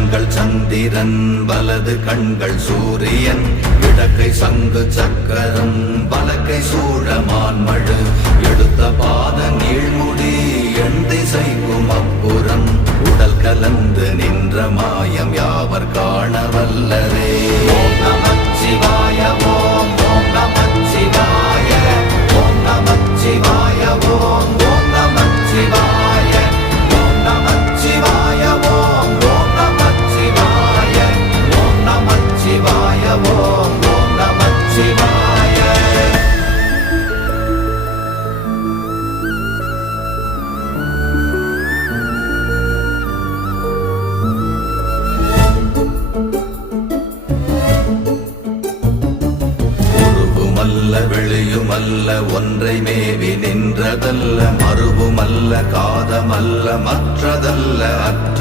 கண்கள் சந்திரன் வலது கண்கள் சூரியன் இடக்கை சங்கு சக்கரம் வலக்கை சூழமான்மழு எடுத்த பாத நீழ்முடி எண் திசைக்கும் அப்புறம் உடல் கலந்து நின்ற மாயம் யாவர் காண வல்லரே. ஓம் நமச்சிவாய ஓம் ஓம் நமச்சிவாய ஓம் நமச்சிவாய ஓம் ஓம் நமச்சிவாய ஓம் நமச்சிவாய ஓம் ஓம் நமச்சிவாய ஓம் நமச்சிவாய ஓம் ஓம் நமச்சிவாய. உருவுமல்ல வெளியுமல்ல ஒன்றை மேவி நின்றதல்ல மறுவுமல்ல காதமல்ல மற்றதல்ல அற்ற